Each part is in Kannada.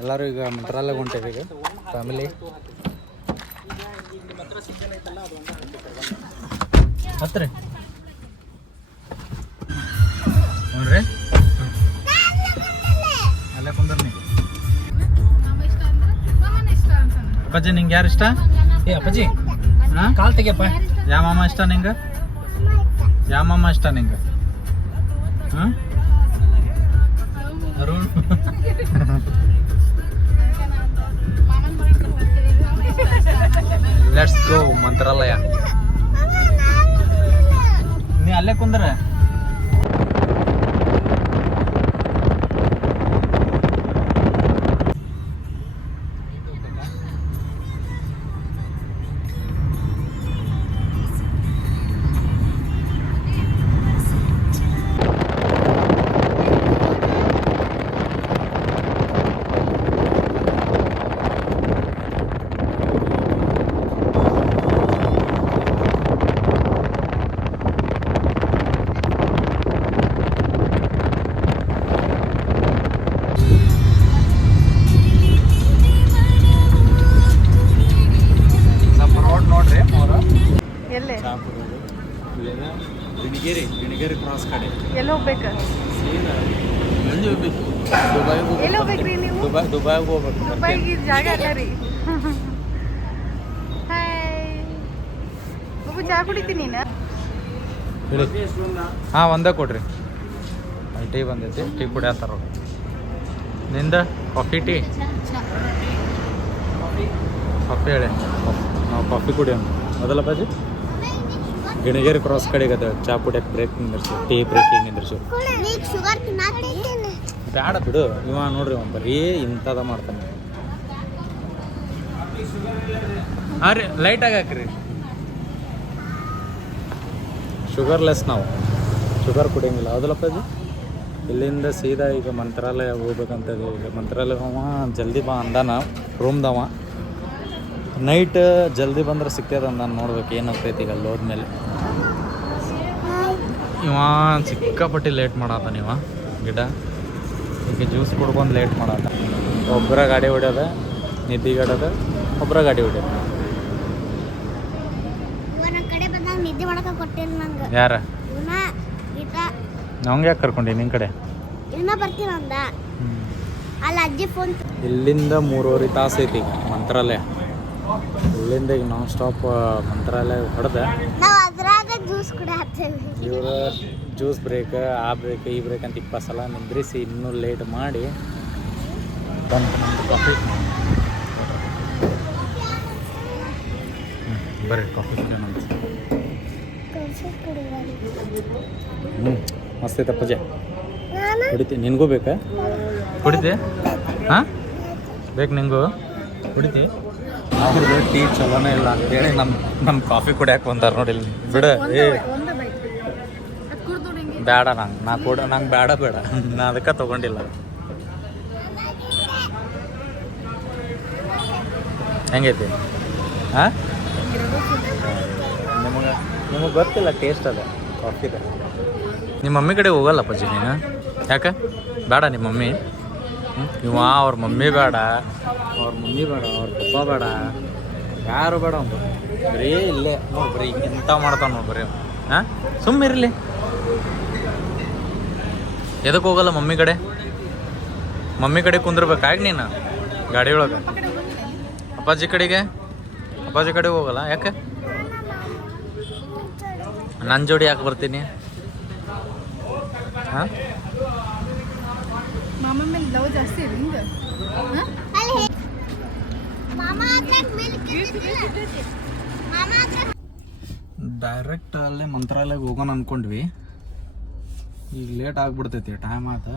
ಎಲ್ಲರೂ ಈಗ ಮಂತ್ರಾಲಯ ಹೊಂಟೇವೆ ಈಗ ಫ್ಯಾಮಿಲಿ ಹತ್ರ ನೋಡ್ರಿ ಅಲ್ಲೇ ಕುಂದ್ರಿ ಅಪ್ಪಾಜಿ ನಿಂಗೆ ಯಾರು ಇಷ್ಟ? ಏ ಅಪ್ಪಾಜಿ ಕಾಲ್ ತೆಗಿಯಪ್ಪ. ಯಾವ ಮಾಮ ಇಷ್ಟ ನಿಂಗೆ? ಯಾವ ಮಾಮ ಇಷ್ಟ ನಿಂಗೆ? ಹಾಂ ಅರುಣ್ ಲೆಟ್ಸ್ ಗೋ ಮಂತ್ರಾಲಯ. ನೀ ಅಲ್ಲೇ ಕುಂದ್ರ ಗಿಣಿಗೇರಿ ಕ್ರಾಸ್ ಕಡೆ ಎಲ್ಲಿ ಹೋಗ್ಬೇಕು? ಎಲ್ಲಿ ಹೋಗ್ಬೇಕು? ಎಲ್ಲಿ ಹೋಗ್ಬೇಕ್ರಿ ನೀವು? ದುಬೈಗೆ ಹೋಗ್ಬೇಕು. ದುಬೈಗೆ ಜಾಗ ಅಲ್ಲ ರೀ. ಹಾಯ್ ಬಾಬು, ಚಹಾ ಕುಡಿತೀನಿ ನೀನು? ಹಾಂ ಒಂದೇ ಕೊಡ್ರಿ. ಟೀ ಬಂದೈತಿ, ಟೀ ಕುಡಿಯತ್ತಾರ. ನಿಂದ ಕಾಫಿ ಟೀ? ಕಾಫಿ ಹೇಳಿ, ನಾವು ಕಾಫಿ ಕುಡಿಯೋಣ ಮೊದಲ ಬಾಜಿ. ಗಿಣಿಗೇರಿ ಕ್ರಾಸ್ ಕಡೆಗೆ ಅದ ಚಾ ಕುಡಿಯಕ್ಕೆ ಬ್ರೇಕ್ ನಿಂದಿರ್ಸು, ಟೀ ಬ್ರೇಕಿಂಗ್ ನಿಂದಿರ್ಸು. ಬೇಡ ಬಿಡು, ಇವ ನೋಡ್ರಿ ಅವ ಬರೀ ಇಂಥದ ಮಾಡ್ತಾನೆ. ಹಾಂ ರೀ, ಲೈಟಾಗಿ ಹಾಕ್ರಿ. ಶುಗರ್ಲೆಸ್ ನಾವು, ಶುಗರ್ ಕುಡಿಯಂಗಿಲ್ಲ. ಹೌದಲ್ಲಪ್ಪ ಇದು. ಇಲ್ಲಿಂದ ಸೀದಾ ಈಗ ಮಂತ್ರಾಲಯ ಹೋಗ್ಬೇಕಂತದೆ. ಈಗ ಮಂತ್ರಾಲಯ ಅವ ಜಲ್ದಿ ಬಾ ಅಂದಾನ ರೂಮ್ದವ. ನೈಟ್ ಜಲ್ದಿ ಬಂದ್ರೆ ಸಿಗ್ತದೆ ಅಂದಾನ. ನೋಡ್ಬೇಕು ಏನಾಗ್ತೈತಿ ಈಗ ಅಲ್ಲಿ ಹೋದ್ಮೇಲೆ. ಇವ ಸಿಕ್ಕಾಪಟ್ಟಿ ಲೇಟ್ ಮಾಡತ್ತ. ನೀವ ಗಿಡ ಈಗ ಜ್ಯೂಸ್ ಕುಡ್ಕೊಂಡು ಲೇಟ್ ಮಾಡತ್ತ. ಒಬ್ಬರ ಗಾಡಿ ಹೊಡ್ಯೋದ, ನಿದ್ದಿಗಡೋದ, ಒಬ್ಬರ ಗಾಡಿ ಹೊಡ್ಯೋದ. ಯಾರ ನಮ್ಗೆ ಯಾಕೆ ಕರ್ಕೊಂಡಿ ನಿನ್ನ ಕಡೆ? ಇಲ್ಲಿಂದ 3.5 ತಾಸು ಐತಿ ಈಗ ಮಂತ್ರಾಲಯ. ಇಲ್ಲಿಂದ ಈಗ ನಾನ್ ಸ್ಟಾಪ್ ಮಂತ್ರಾಲಯ ಹೊಡೆದ ಇವರು ಜ್ಯೂಸ್ ಬ್ರೇಕ್, ಆ ಬ್ರೇಕ್, ಈ ಬ್ರೇಕ್ ಅಂತ 20 ಸಲ ನಿಂದ್ರಿಸಿ ಇನ್ನೂ ಲೇಟ್ ಮಾಡಿ ಬಂತು ನಮ್ಮದು ಕಾಫಿ. ಬರ್ರಿ ಕಾಫಿ ಕುಡಿಯೋಣ. ಮಸ್ತ್ ಐತಪ್ಪ ಜೆ. ಕುಡಿತಿ? ನಿನಗೂ ಬೇಕಾ? ಕುಡಿತಿ? ಹಾಂ ಬೇಕು ನಿನಗೂ? ಕುಡಿತಿ? ಅವ್ರದ್ದು ಟೀ ಚಲೋನೇ ಇಲ್ಲ ಅಂತೇಳಿ ನಮ್ಮ ಕಾಫಿ ಕುಡಿಯಕ್ಕೆ ಬಂತಾರೆ ನೋಡಿ ಇಲ್ಲಿ. ಬಿಡ ಏ ಬೇಡ, ನಂಗೆ ಬೇಡ ನಾ ಅದಕ್ಕೆ ತೊಗೊಂಡಿಲ್ಲ. ಹೆಂಗೈತಿ? ಹಾಂ ನಿಮಗೆ ಗೊತ್ತಿಲ್ಲ ಟೇಸ್ಟ್ ಅದ ಕಾಫಿದ. ನಿಮ್ಮ ಮಮ್ಮಿ ಕಡೆ ಹೋಗಲ್ಲ ಅಪ್ಪಾಜಿ ನೀನು? ಯಾಕೆ ಬೇಡ ನಿಮ್ಮ ಮಮ್ಮಿ? ಇವ ಅವ್ರ ಮಮ್ಮಿ ಬೇಡ, ಅವ್ರ ಪಪ್ಪ ಬೇಡ, ಯಾರು ಬೇಡ ಅಂತ ಬರೀ ಇಲ್ಲೇ ನೋಡಿ. ಬರೀ ಇಂಥ ಮಾಡ್ತಾವ ನೋಡಿ ಬರೀ. ಹಾಂ ಸುಮ್ಮಿರಲಿ. ಎದಕ್ಕೆ ಹೋಗಲ್ಲ ಮಮ್ಮಿ ಕಡೆ? ಮಮ್ಮಿ ಕಡೆ ಕುಂದಿರ್ಬೇಕಾಗಿ ನೀನು ಗಾಡಿ ಒಳಗೆ. ಅಪ್ಪಾಜಿ ಕಡೆಗೆ ಹೋಗಲ್ಲ ಯಾಕೆ? ನನ್ನ ಜೋಡಿ ಯಾಕೆ ಬರ್ತೀನಿ? ಹಾಂ ಮಾಮ ಮೇಲೆ ಲವ್ ಜಾಸ್ತಿ ಇದೆ ನಿಂಗೆ? ಡೈರೆಕ್ಟ್ ಅಲ್ಲೇ ಮಂತ್ರಾಲಯಕ್ಕೆ ಹೋಗೋಣ ಅಂದ್ಕೊಂಡ್ವಿ. ಈಗ ಲೇಟ್ ಆಗಿಬಿಡ್ತೈತಿ, ಟೈಮ್ ಆಯ್ತು.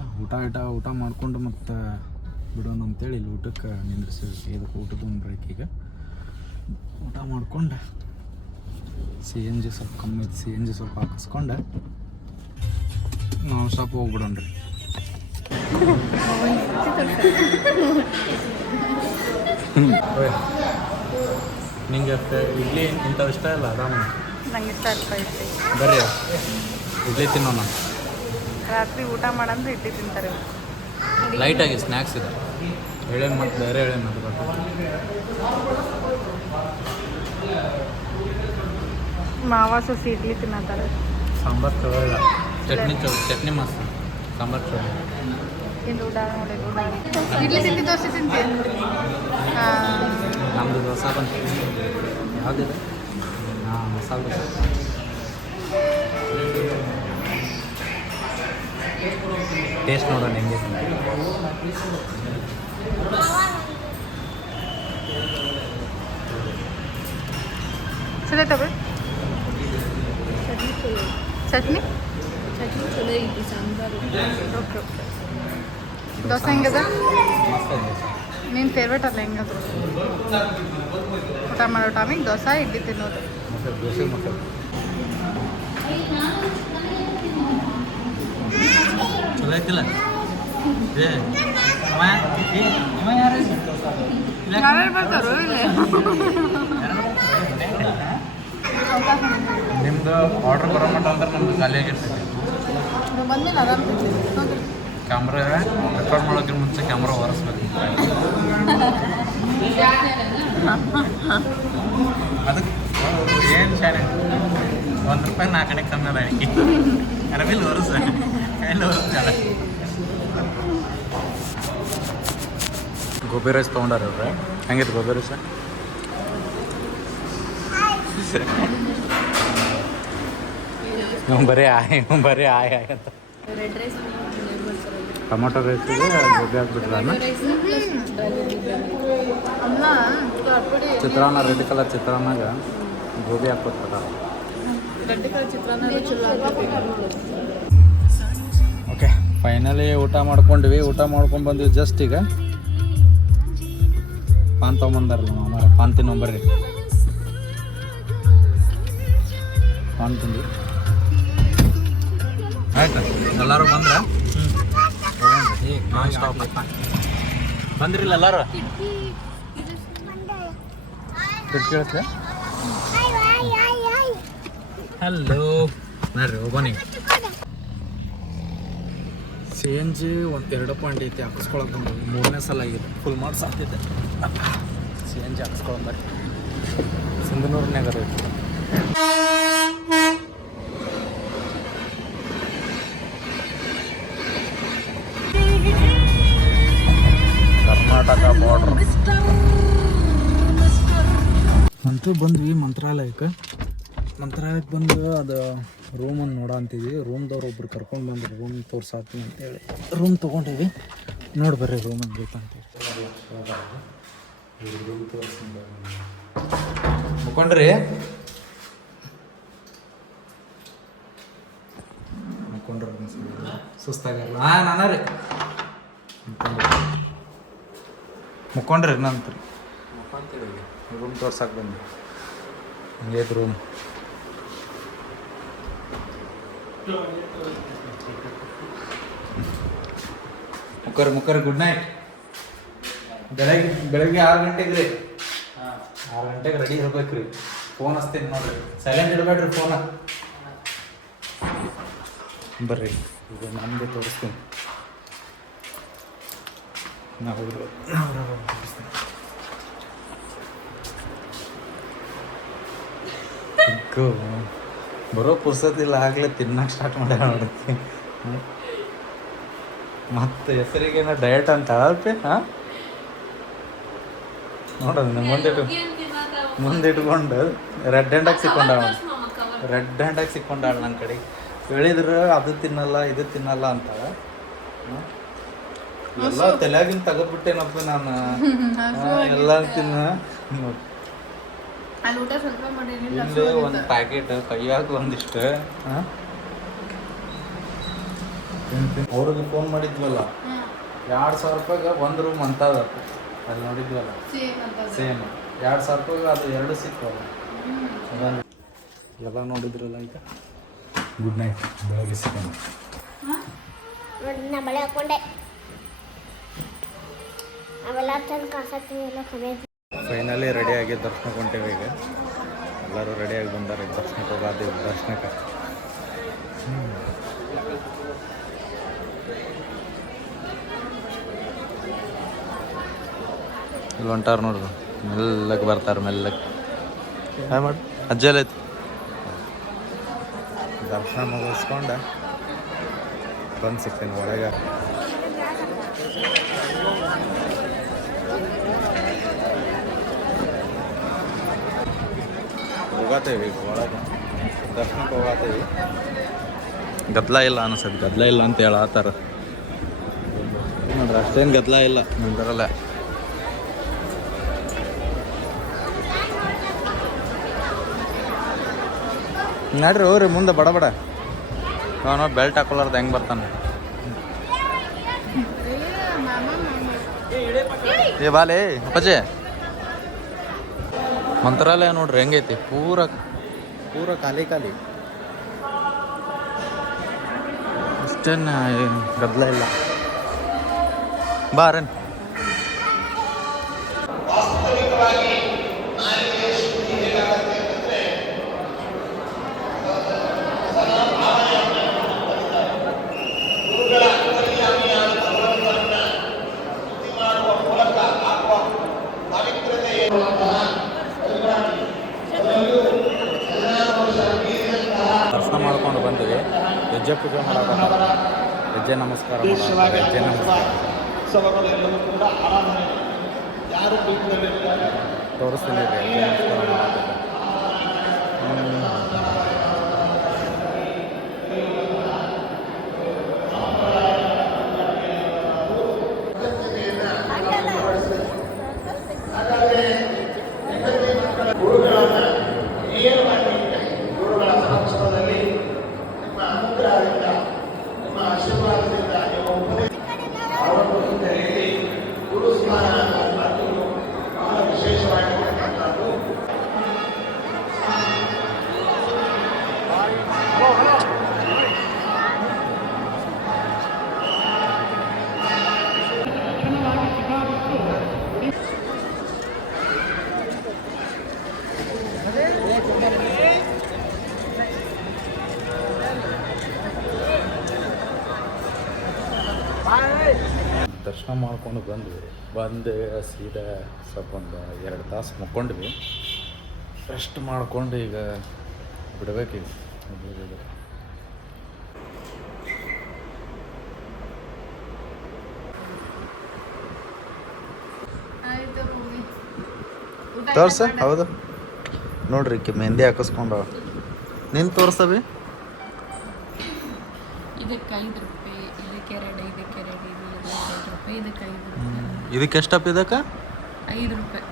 ಊಟ ಮಾಡ್ಕೊಂಡು ಮತ್ತು ಬಿಡೋಣ ಅಂತೇಳಿ ಇಲ್ಲಿ ಊಟಕ್ಕೆ ನಿಂದ್ರಿಸಿದ್ವಿ. ಇದಕ್ಕೆ ಊಟದ ಒಂದು ಬ್ರೇಕ್. ಈಗ ಊಟ ಮಾಡ್ಕೊಂಡು CNG ಸ್ವಲ್ಪ ಕಮ್ಮಿ ಐತಿ, CNG ಸ್ವಲ್ಪ ಹಾಕಿಸ್ಕೊಂಡು ನಾವು ಸ್ಟಾಪ್ ಹೋಗ್ಬಿಡೋಣ್ರಿ. ನಿಂಗೆ ಇಡ್ಲಿ ಇಂಥವು ಇಷ್ಟ ಇಲ್ಲ? ಅದಾಮ ನಂಗೆ ಇಷ್ಟ ಇಡ್ಲಿ. ಬರ್ರಿ ಇಡ್ಲಿ ತಿನ್ನೋಣ. ರಾತ್ರಿ ಊಟ ಮಾಡಂದ್ರೆ ಇಡ್ಲಿ ತಿಂತಾರೆ. ಲೈಟಾಗಿ ಸ್ನ್ಯಾಕ್ಸ್ ಇದೆ. ಎಳೆನ್ ಮತ್ತು ಬೇರೆ ಎಳೆನ್ ಅದು ಮಾವ ಸೊಸಿ ಇಡ್ಲಿ ತಿನ್ನತ್ತಾರೆ. ಸಾಂಬಾರು ಚಲೋ ಇಲ್ಲ, ಚಟ್ನಿ ಮಸ್ತ್, ಸಾಂಬಾರು ಚಲೋ. ಇನ್ನು ಊಟ ನೋಡಿ ಇಡ್ಲಿ ತಿಂತಿ ದೋಸೆ ತಿಂತಿ. ನಮ್ಮದು ದೋಸೆ ಬಂತು. ಯಾವುದಿದೆ? ಹಾಂ, ಮಸಾಲೆ ದೋಸೆ. ಟೇಸ್ಟ್ ನೋಡೋಣ ಹೆಂಗೆ. ಚಲೋ ತಗೋ. ಚಟ್ನಿ ಚಲೋ ಐತಿ ಸಾಂಬಾರು. Okay okay. ದೋಸೆ ಹೆಂಗದ? ಮಸ್ತ್ ಇದೆ ದೋಸೆ. ನಿನ್ನ ಫೇವ್ರೇಟ್ ಅಲ್ಲ ಹೆಂಗದು? ಊಟ ಮಾಡೋ ಟೈಮಿಗೆ ದೋಸೆ ಇಡ್ಲಿ ತಿನ್ನೋದು. ಮತ್ತೆ ದೋಸೆ ಮತ್ತೆ ಚಲೋ ಐತಿಲ್ಲ? ಯಾರ್ಯಾರು ಬರ್ತಾರೋ ಇಲ್ಲಿ? ನಿಮ್ದು ಆರ್ಡ್ರ್ ಬರೋ ಮಟ್ಟ ಅಂದ್ರೆ ನಮ್ದು ಖಾಲಿ ಆಗಿರ್ತೈತಿ. ಬಂದಿಲ್ಲ ಆರಾಮ್ ಕ್ಯಾಮ್ರಾ ರೆಕಾರ್ಡ್ ಮಾಡೋಕ್ಕಿಂತ ಮುಂಚೆ ಕ್ಯಾಮ್ರಾ ಒರೆಸ್ಬೇಕು. ಅದಕ್ಕೆ ಏನು ಶಾಲೆ ₹1 4 ಕಮ್ಮಿ ಅದ ಅಡಿಕೆ ಅರಬಿಲ್ ಒರೆಸ ಕೈಲಿ ಒರೆಸ್ತಾರ. ಗೋಬಿ ರೈಸ್ ತೊಗೊಂಡಾರ ಅವ್ರೆ. ಹೆಂಗಿತ್ತು ಗೋಬಿ ರೈಸ್? ಬರೀ ಆಯ್ ಅಂತ. ರೆಡ್ ರೈಸ್ ಟೊಮೊಟೊ ರೈಸಿಗೆ ಗೋಬಿ ಹಾಕ್ಬಿಟ್ರೆ ಅಲ್ಲ ಚಿತ್ರಾನ್ನ, ರೆಡ್ ಕಲರ್ ಚಿತ್ರಾನ್ನಾಗ ಗೋಬಿ ಹಾಕ್ಬಿಟ್ಬಿಟ್ಟಾರ. ರೆಡ್ ಕಲರ್ ಚಿತ್ರಾನ್ನ ಚಲೋ ಓಕೆ, ಫೈನಲಿ ಊಟ ಮಾಡ್ಕೊಂಡ್ವಿ. ಊಟ ಮಾಡ್ಕೊಂಡು ಬಂದ್ವಿ ಜಸ್ಟ್ ಈಗ. ಪಾನ್ ತೊಗೊಂಬಂದಾರಲ್ಲ ಮಾಮಾರ, ಪಾನ್ ತಿನ್ನೊಂಬರ್ರಿ. ಪಾನ್ ತಿಂದು ಆಯ್ತು. ಎಲ್ಲರೂ ಬಂದ್ರೆ ನಾನ್ ಸ್ಟಾಪ್ ಬಂದ್ರಿಲ್ಲ ಎಲ್ಲರೂ? ಕೇಳಿಸ್ಲೆ? ಹಲೋ ನೋಡ್ರಿ, ಹೋಗೋಣ. CNG 2 ಪಾಯಿಂಟ್ ಐತಿ. ಹಾಕಿಸ್ಕೊಳಕ್ಕೆ ಬಂದ್ವಿ. 3ನೇ ಸಲ ಆಗಿದೆ. ಫುಲ್ ಮಾರ್ಕ್ಸ್ ಆಗ್ತಿದ್ದೆ. CNG ಹಾಕಿಸ್ಕೊಳಂಬರಿ. ಸಿಂಧನೂರ್ನಾಗ ಅದು ಕರ್ನಾಟಕ ಬಾರ್ಡರ್ ಅಂತೂ ಬಂದ್ವಿ. ಮಂತ್ರಾಲಯಕ್ಕೆ ಬಂದು ಅದು ರೂಮನ್ನು ನೋಡೋ ಅಂತೀವಿ. ರೂಮ್ದವ್ರು ಒಬ್ರು ಕರ್ಕೊಂಡು ಬಂದ್ರು. ರೂಮ್ ತೋರ್ಸಾತೀನಿ ಅಂತೇಳಿ ರೂಮ್ ತೊಗೊಂಡಿವಿ. ನೋಡಿ ಬರ್ರಿ ರೂಮ್ ಹೆಂಗೈತೆ ಅಂತೇಳಿ. ರೂಮ್ ಮುಕ್ಕೊಂಡ್ರಿ ಸುಸ್ತಾಗಲ್ಲ. ನಾನ ರೀ ಮುಕ್ಕೊಂಡ್ರಿ ನಂತರ ರೂಮ್ ತೋರ್ಸಕ್ಕೆ ಬಂದ್ವಿ. ಹಂಗೈತೆ ರೂಮ್. ಮುಕ್ಕರ್ ಗುಡ್ ನೈಟ್. ಬೆಳಗ್ಗೆ 6 ಗಂಟೆಗೆ ರೀ. 6 ಗಂಟೆಗೆ ರೆಡಿ ಇರ್ಬೇಕು ರೀ. ಫೋನ್ ಹಚ್ತೀನಿ ನೋಡ್ರಿ. ಸೈಲೆಂಟ್ ಇಡಬೇಡ್ರಿ ಫೋನ. ಬರ್ರಿ ಈಗ ನಮಗೆ ತೋರಿಸ್ತೀನಿ. ನಾವು ತೋರಿಸ್ತೀನಿ. ಬರೋ ಪುರ್ಸತ್ತಿಲ್ಲ, ಆಗಲೇ ತಿನ್ನಕ್ಕೆ ಸ್ಟಾರ್ಟ್ ಮಾಡ್ಯಾರ ನೋಡ್ತೀನಿ. ಮತ್ತು ಹೆಸರಿಗೇನೋ ಡಯಟ್ ಅಂತ ಅಲ್ಪಿ. ಹಾಂ ನೋಡೋದು ಮುಂದಿಟ್ಕೊಂಡು ರೆಡ್ ಹ್ಯಾಂಡಾಗಿ ಸಿಕ್ಕೊಂಡಾಳ ನನ್ನ ಕಡೆ. ಹೇಳಿದ್ರು ಅದು ತಿನ್ನಲ್ಲ ಇದು ತಿನ್ನಲ್ಲ ಅಂತ. ಎಲ್ಲ ತಲೆಯಾಗಿನ ತೆಗೆದ್ಬಿಟ್ಟೇನಪ್ಪ ನಾನು. ಎಲ್ಲ ತಿನ್ನ ಇಲ್ಲಿ ಒಂದು ಪ್ಯಾಕೆಟ್, ಕೈಯಾಗ ಒಂದಿಷ್ಟು. ಅವ್ರಿಗೆ ಫೋನ್ ಮಾಡಿದ್ವಲ್ಲ, ₹2,000 ಒಂದು ರೂಮ್ ಅಂತ ಅಲ್ಲಿ ನೋಡಿದ್ವಲ್ಲ, ಸೇಮ್ ₹2,000 ಅದು 2 ಸಿಕ್ಕವಲ್ಲ. ಎಲ್ಲ ನೋಡಿದ್ರಲ್ಲ. ಈಗ ಗುಡ್ ನೈಟ್. ಬೆಳಗ್ಗೆ ಸಿಗೋಣ. ಬಳೆ ಹಾಕೊಂಡೆ ಅವೆಲ್ಲ ತಂದು ಕಾಸಾಕ್ತೀವಿ ಎಲ್ಲ ಸಮಯ. ಫೈನಲಿ ರೆಡಿಯಾಗಿ ದರ್ಶನಕ್ಕೆ ಹೊಂಟೇವೆ. ಈಗ ಎಲ್ಲರೂ ರೆಡಿಯಾಗಿ ಬಂದಾರೆ. ದರ್ಶನಕ್ಕೆ ಹೋಗಾದೇವು. ದರ್ಶನಕ್ಕೆ ಇಲ್ಲಿ ಹೊಂಟಾರ ನೋಡ್ರಿ, ಮೆಲ್ಲಗೆ ಬರ್ತಾರೆ ಮೆಲ್ಲಗೆ. ಹಾಯ್ ಮಾಡಿ ಅಜ್ಜಲ್ ಐತಿ. ದರ್ಶನ ಮುಗಿಸ್ಕೊಂಡ ಬಂದು ಸಿಗ್ತೀನಿ ಒಳಗೆ. ಹೋಗತ್ತೇವಿ ಈಗ ಒಳಗೆ, ದರ್ಶನಕ್ಕೆ ಹೋಗತ್ತೇವಿ. ಗದ್ಲ ಇಲ್ಲ ಅನಿಸತ್, ಗದ್ಲ ಇಲ್ಲ ಅಂತ ಹೇಳತ್ತಾರ ನೋಡ್ರಿ. ಅಷ್ಟೇನು ಗದ್ಲ ಇಲ್ಲ ನಿಂದರಲ್ಲ. ನಡ್ರಿ ಹೋಗ್ರಿ ಮುಂದೆ ಬಡ ಬಡ. ಅವನು ಬೆಲ್ಟ್ ಹಾಕೊಳ್ಳಾರ್ದು ಹೆಂಗೆ ಬರ್ತಾನೆ. ಏ ಬಾಲೆ ಅಪ್ಪಾಜಿ, ಮಂತ್ರಾಲಯ ನೋಡ್ರಿ ಹೆಂಗೈತಿ, ಪೂರ ಪೂರ ಖಾಲಿ ಖಾಲಿ. ಅಷ್ಟೇನು ಗದ್ದಲ ಇಲ್ಲ. ಬಾರನ್ ದರ್ಶನ ಮಾಡ್ಕೊಂಡು ಬಂದ್ವಿ. ಹೆಜ್ಜೆ ಪೂಜೆ ಮಾಡೋದು, ಹೆಜ್ಜೆ ನಮಸ್ಕಾರ ಮಾಡೋದು, ಹೆಜ್ಜೆ ನಮಸ್ಕಾರ ತೋರಿಸ್ತೀನಿ ರೀ. ಹೆಜ್ಜೆ ನಮಸ್ಕಾರ ಮಾಡೋದು ದರ್ಶನ ಮಾಡ್ಕೊಂಡು ಬಂದು ಸೀದಾ ಸ್ವಲ್ಪ ಒಂದು 2 ತಾಸು ಮುಕ್ಕೊಂಡ್ವಿ. ರೆಸ್ಟ್ ಮಾಡ್ಕೊಂಡು ಈಗ ಬಿಡಬೇಕೀಗ. ತೋರ್ಸ. ಹೌದು ನೋಡ್ರಿ, ಮೆಹಂದಿ ಹಾಕಿಸ್ಕೊಂಡ ನಿನ್ ತೋರ್ಸವಿ. ಇದಕ್ಕೆ 5 ರೂಪಾಯಿ, ಇದಕ್ಕೆ 2, ಇದಕ್ಕೆ 2, ಇದಕ್ಕೆ 2 ರೂಪಾಯಿ, ಇದಕ್ಕೆ 5 ರೂಪಾಯಿ. ಇದಕ್ಕೆ ಎಷ್ಟಪ್ಪ? ಇದಕ್ಕೆ 5 ರೂಪಾಯಿ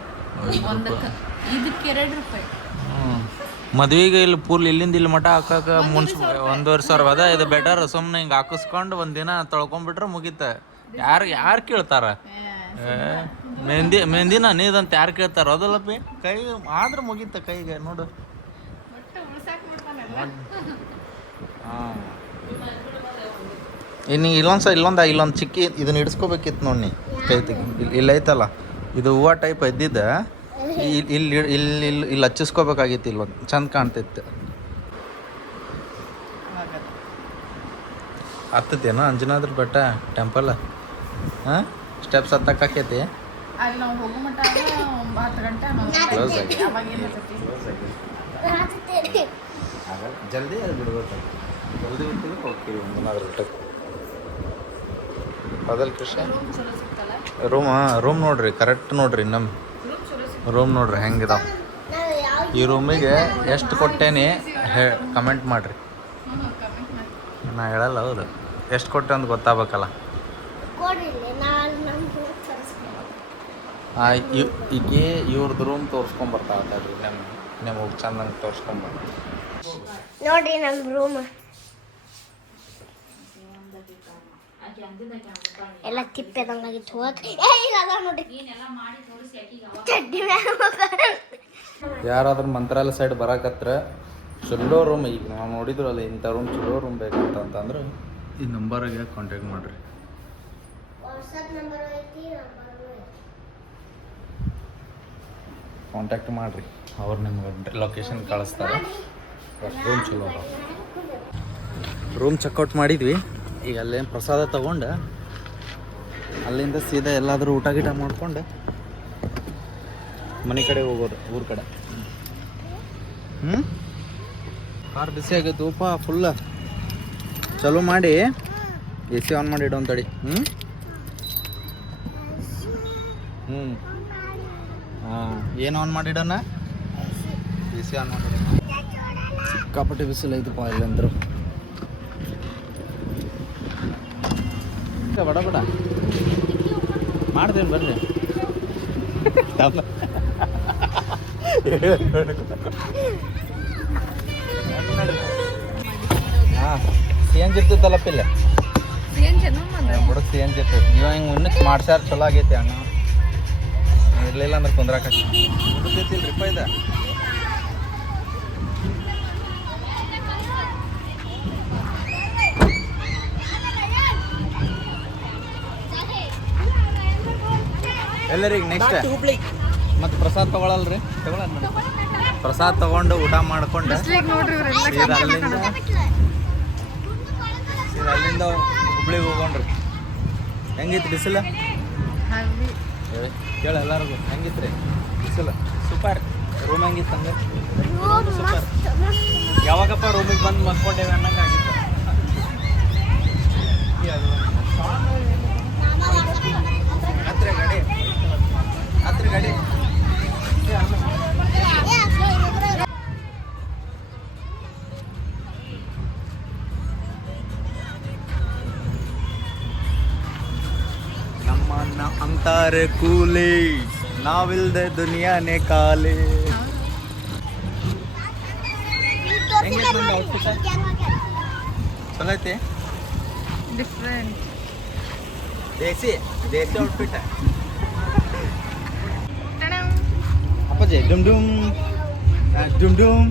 ಒಂದಕ್ಕೆ, ಇದಕ್ಕೆ 2 ರೂಪಾಯಿ. ಮದ್ವೆಗೆ ಇಲ್ಲಿ ಪೂರ್ಲಿ ಇಲ್ಲಿಂದ ಇಲ್ಲಿ ಮಠ ಹಾಕಕ್ಕೆ 1,500 ಅದ. ಇದು ಬೆಟರ್, ಸುಮ್ಮನೆ ಹಿಂಗೆ ಹಾಕಿಸ್ಕೊಂಡು ಒಂದಿನ ತೊಳ್ಕೊಂಡ್ಬಿಟ್ರೆ ಮುಗೀತ. ಯಾರು ಕೇಳ್ತಾರ? ಮೆಹಂದಿನ ನೀದಂತ ಯಾರು ಕೇಳ್ತಾರ? ಅದಲ್ಲಪ್ಪಿ ಕೈ ಆದ್ರೆ ಮುಗೀತ ಕೈಗೆ ನೋಡು. ಹಾಂ, ಇನ್ನು ಇಲ್ಲೊಂದು ಚಿಕ್ಕಿ ಇದನ್ನ ಇಡಿಸ್ಕೋಬೇಕಿತ್ತು ನೋಡಿ. ಕೈ ತೆಗಿ, ಇಲ್ಲಿ ಐತಲ್ಲ ಇದು ಹೂವು ಟೈಪ್ ಇದ್ದಿದ್ದ, ಇಲ್ಲಿ ಹಚ್ಚಿಸ್ಕೋಬೇಕಾಗಿತ್ತು. ಇಲ್ಲೊಂದು ಚಂದ ಕಾಣ್ತಿತ್ತು. ಹತ್ತತೇನೋ ಅಂಜನಾದ್ರಿ ಬೆಟ್ಟ ಟೆಂಪಲ್? ಹಾಂ, ಸ್ಟೆಪ್ಸ್ ಹತ್ತಕ್ಕಾಕೈತಿ. ಅಲ್ಲಿ ನಾವು ಹೋಗೋ ಮಟ್ಟ 10 ಗಂಟೆ ಕ್ಲೋಸ್ ಆಗಿ ರಾತ್ರಿ ಜಲ್ದಿ ಅದು ಬಿಡ್ಬೇಕು. ಜಲ್ದಿ ಬಿಟ್ಟಿದ್ರೆ ಹೋಗ್ತೀವಿ ಅಂಜನಾದ್ರಿ ಬೆಟ್ಟಕ್ಕೆ. ಅದಲ್ ಕೃಷ್ಣ ರೂಮ್ ನೋಡ್ರಿ, ಕರೆಕ್ಟ್ ನೋಡ್ರಿ. ನಮ್ಮ ರೂಮ್ ನೋಡ್ರಿ ಹೆಂಗಿದಾವ. ಈ ರೂಮಿಗೆ ಎಷ್ಟು ಕೊಟ್ಟೇನಿ ಕಮೆಂಟ್ ಮಾಡಿರಿ. ನಾ ಹೇಳಲ್ಲ. ಹೌದು, ಎಷ್ಟು ಕೊಟ್ಟೆ ಅಂತ ಗೊತ್ತಾಗಬೇಕಲ್ಲ. ಈಗ ಇವ್ರದ್ದು ರೂಮ್ ತೋರಿಸ್ಕೊಂಬರ್ತಾವ್ರಿ. ನಿಮಗೆ ಚಂದಂಗೆ ತೋರಿಸ್ಕೊಂಬರ್ ನೋಡ್ರಿ ನಮ್ಮ ರೂಮ್ ಎಲ್ಲ ತಿಪ್ಪೆದಂಗಾಗಿತ್ತು. ಹೋದ್ರಿ ನೋಡ್ರಿ ಚಡ್ಡಿ ಯಾರಾದ್ರೂ ಮಂತ್ರಾಲಯ ಸೈಡ್ ಬರಾಕತ್ರ ಚಲೋ ರೂಮ್, ಈಗ ನಾವು ನೋಡಿದ್ರಲ್ಲ ಇಂಥ ರೂಮ್ ಚಲೋ ರೂಮ್ ಬೇಕಂತಂದ್ರೆ ಈ ನಂಬರ್ಗೆ ಕಾಂಟ್ಯಾಕ್ಟ್ ಮಾಡಿರಿ. ಕಾಂಟ್ಯಾಕ್ಟ್ ಮಾಡಿರಿ, ಅವ್ರು ನಿಮ್ಗೆ ಲೊಕೇಶನ್ ಕಳಿಸ್ತಾರೆ. ರೂಮ್ ಚಲೋ ಅದ. ರೂಮ್ ಚೆಕ್ಔಟ್ ಮಾಡಿದ್ವಿ. ಈಗ ಅಲ್ಲೇನು ಪ್ರಸಾದ ತೊಗೊಂಡು ಅಲ್ಲಿಂದ ಸೀದಾ ಎಲ್ಲಾದರೂ ಊಟ ಗೀಟ ಮಾಡ್ಕೊಂಡು ಮನೆ ಕಡೆ ಹೋಗೋದು ಊರ ಕಡೆ. ಕಾರ್ ಬಿಸಿ ಆಗೈತುಪ್ಪ ಫುಲ್ಲ. ಚಲೋ ಮಾಡಿ ಎ ಸಿ ಆನ್ ಮಾಡಿ ಇಡೋ ಅಂತಡಿ. ಹಾಂ, ಏನು ಆನ್ ಮಾಡಿಡೋಣ? ಎ ಸಿ ಆನ್ ಮಾಡಿ. ಸಿಕ್ಕಾಪಟ್ಟೆ ಬಿಸಿಲು ಐತಪ್ಪ ಇಲ್ಲಂದ್ರು. ಬಡ ಬಡ ಮಾಡ್ತೇನೆ ಬರ್ರಿ. ಹಾಂ, ಸಿ ಎನ್ ಜಿ ಇರ್ತೈತಲ್ಲ ಪಿಲ್ಲೆ, ಬುಡಕ್ಕೆ ಸಿ ಎನ್ ಜಿ ಇರ್ತೈತೆ. ನೀವು ಹಿಂಗೆ ಇನ್ನಕ್ಕೆ ಮಾಡ್ಸ್ಯಾರ ಚಲೋ ಆಗೈತಿ ಅಣ್ಣ. ಇರಲಿಲ್ಲ ಅಂದ್ರೆ ಕುಂದ್ರಾಕೈತಿಲ್ರಿಪ್ಪ ಇದೆ. ಎಲ್ಲರಿಗೆ ನೆಕ್ಸ್ಟ್ ಮತ್ತೆ ಪ್ರಸಾದ್ ತಗೊಳಲ್ರಿ? ಪ್ರಸಾದ್ ತಗೊಂಡು ಊಟ ಮಾಡ್ಕೊಂಡು ಅಲ್ಲಿಂದ ಹುಬ್ಳಿಗೆ ಹೋಗೋಣ್ರಿ. ಹೆಂಗಿತ್ತು ಬಿಸಿಲು? ಕೇಳ ಎಲ್ಲರಿಗೂ ಹೆಂಗಿತ್ತು ರೀ ಬಿಸಿಲು? ಸೂಪರ್. ರೂಮ್ ಹೆಂಗಿತ್ತು ಹಂಗೆ? ಸೂಪರ್. ಯಾವಾಗಪ್ಪ ರೂಮಿಗೆ ಬಂದು ಮಲ್ಕೊಂಡೇವೆ ಅನ್ನಂಗೆ ಆಗಿತ್ತು. ಹತ್ರ ಗಾಡಿ, ಹತ್ರ ಗಾಡಿ. ನಮ್ಮನ್ನ ಅಂತಾರೆ ಕೂಲಿ, ನಾವಿಲ್ದೆ ದುನಿಯಾನೇ ಖಾಲಿ. ಚಲೋ ಐತಿ. Different desi desi outfit. ಅಪ್ಪಾಜಿ ಡುಮ್ ಡುಮ್ ಡುಮ್ ಡುಮ್.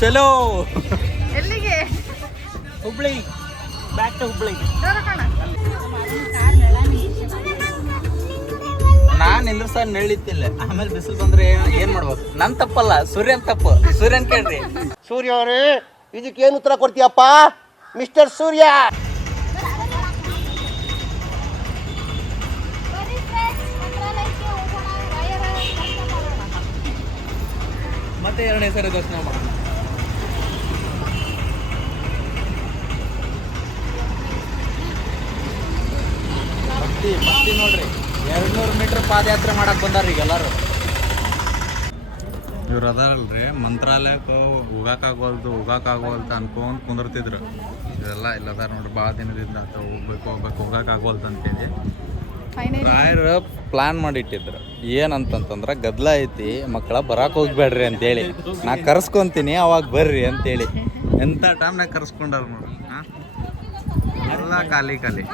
ಚಲೋ. ಎಲ್ಲಿಗೆ? Hubli, back to Hubli. ನಾನು ನಿಂದ್ರಸ ನೆಳ್ಳಿತ್ತಿಲ್ಲ. ಆಮೇಲೆ ಬಿಸಿಲು ಬಂದ್ರೆ ಏನ್ ಮಾಡ್ಬೇಕು? ನನ್ ತಪ್ಪಲ್ಲ, ಸೂರ್ಯನ್ ತಪ್ಪು. ಸೂರ್ಯನ್ ಕೇಳ್ರಿ. ಸೂರ್ಯ ಅವರೇ, ಇದಕ್ಕೇನು ಉತ್ತರ ಕೊಡ್ತೀಯಪ್ಪ ಮಿಸ್ಟರ್ ಸೂರ್ಯ? ಮತ್ತೆ 2ನೇ ಸರಿ ದರ್ಶನ ಮಾಡೋಣ. ಭಕ್ತಿ ಭಕ್ತಿ ನೋಡ್ರಿ. 200 ಮೀಟರ್ ಪಾದಯಾತ್ರೆ ಮಾಡಕ್ ಬಂದಾರ ಈಗ ಎಲ್ಲಾರು. ಇವ್ರು ಅದಾರಲ್ರಿ, ಮಂತ್ರಾಲಯಕ್ಕೆ ಹೋಗಕ್ಕಾಗೋಲ್ತ ಅನ್ಕೊಂಡ್ ಕುಂದಿರ್ತಿದ್ರು. ಇದೆಲ್ಲ ಇಲ್ಲದಾರ ನೋಡ್ರಿ, ಭಾಳ ದಿನದಿಂದ ಹೋಗ್ಬೇಕು ಹೋಗಕ್ಕಾಗೋಲ್ತ ಅಂತೇಳಿ ರಾಯರು ಪ್ಲಾನ್ ಮಾಡಿಟ್ಟಿದ್ರು. ಏನಂತಂತಂದ್ರೆ ಗದ್ಲ ಐತಿ, ಮಕ್ಕಳ ಬರಾಕ್ ಹೋಗ್ಬೇಡ್ರಿ ಅಂತೇಳಿ. ನಾ ಕರ್ಸ್ಕೊಂತೀನಿ, ಅವಾಗ ಬರ್ರಿ ಅಂತೇಳಿ. ಎಂಥ ಟೈಮ್ನಾಗ ಕರ್ಸ್ಕೊಂಡಾರ ನೋಡ್ರಿ. ಎಲ್ಲ ಖಾಲಿ ಖಾಲಿ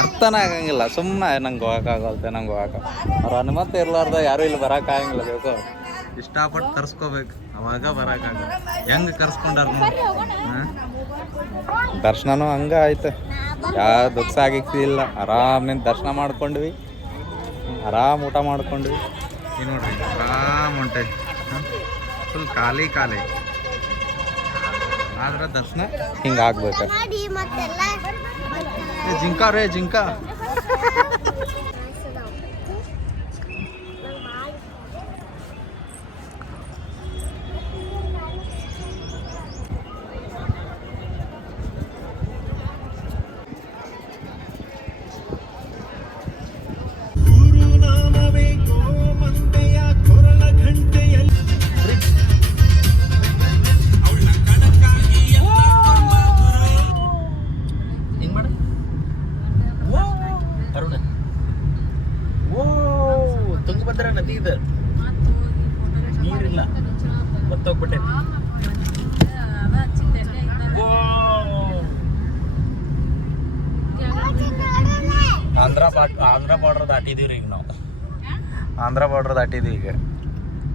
ಅರ್ಥನ ಆಗಂಗಿಲ್ಲ. ಸುಮ್ಮನೆ ನಂಗೆ ಹೋಗಕ್ಕಾಗಲ್ತೆ, ನಂಗೆ ಅವ್ರ ಅನುಮತಿ ಇರ್ಲಾರ್ದ ಯಾರು ಇಲ್ಲಿ ಬರೋಕ್ಕಾಗಂಗಿಲ್ಲ. ಬೇಕು ಇಷ್ಟಪಟ್ಟು ಕರ್ಸ್ಕೋಬೇಕು, ಅವಾಗ ಬರೋಕ್ಕಾಗ. ಹೆಂಗೆ ಕರ್ಸ್ಕೊಂಡಾರ ನೋಡಿ. ದರ್ಶನನೂ ಹಂಗೆ ಆಯ್ತು, ಯಾವ ದುಃಖ ಆಗಿಲ್ಲ. ಆರಾಮಿಂದ ದರ್ಶನ ಮಾಡ್ಕೊಂಡ್ವಿ, ಆರಾಮ್ ಊಟ ಮಾಡ್ಕೊಂಡ್ವಿ. ಈ ನೋಡ್ರಿ ಆರಾಮ್ ಹೊಂಟೈತಿ. ಫುಲ್ ಖಾಲಿ ಖಾಲಿ. ಆದ್ರೆ ದರ್ಶನ ಹಿಂಗಾಗ್ಬೇಕು. ಜಿಂಕ ರೇ ಜಿಂಕ. ತುಂಗಭದ್ರಾ ನದಿ ಇದೆ, ನೀರಿಲ್ಲ, ಗೊತ್ತೋಗ್ಬಿಟ್ಟೈತಿ. ಆಂಧ್ರ ಬಾರ್ಡರ್ ದಾಟಿದೀವಿ ಈಗ ನಾವು. ಆಂಧ್ರ ಬಾರ್ಡರ್ ದಾಟಿದೀವಿ ಈಗ.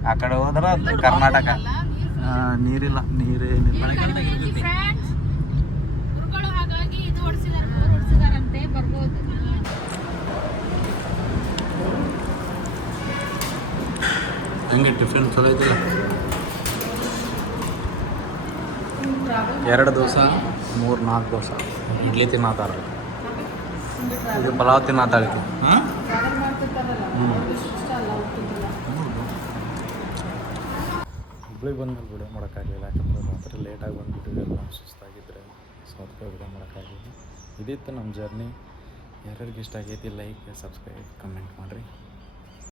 ಆ ಕಡೆ ಹೋದ್ರೆ ಕರ್ನಾಟಕ. ನೀರಿಲ್ಲ, ನೀರೇನಿಲ್ಲ. ಹೆಂಗೆ ಟಿಫಿನ್ ಚಲೋ ಐತಿಲ್ಲ? 2 ದೋಸೆ 3-4 ದೋಸೆ ಇಡ್ಲಿ ತಿನ್ನತ್ತಾರ. ಇದು ಪಲಾವ್ ತಿನ್ನತ್ತಾಳಿಕೆ. ಹುಬ್ಳಿಗೆ ಬಂದ್ಮೇಲೆ ವಿಡಿಯೋ ಮಾಡೋಕ್ಕಾಗಲಿಲ್ಲ, ಯಾಕಂದ್ರೆ ರಾತ್ರಿ ಲೇಟಾಗಿ ಬಂದುಬಿಟ್ಟು ಎಲ್ಲ ಸುಸ್ತಾಗಿದ್ದರೆ, ಸೊ ಅದಕ್ಕೆ ವಿಡಿಯೋ ಮಾಡೋಕ್ಕಾಗಲಿಲ್ಲ. ಇದಿತ್ತು ನಮ್ಮ ಜರ್ನಿ. ಯಾರ್ಯಾರಿಗೆ ಇಷ್ಟ ಆಗೈತಿ ಲೈಕ್, ಸಬ್ಸ್ಕ್ರೈಬ್, ಕಮೆಂಟ್ ಮಾಡಿರಿ.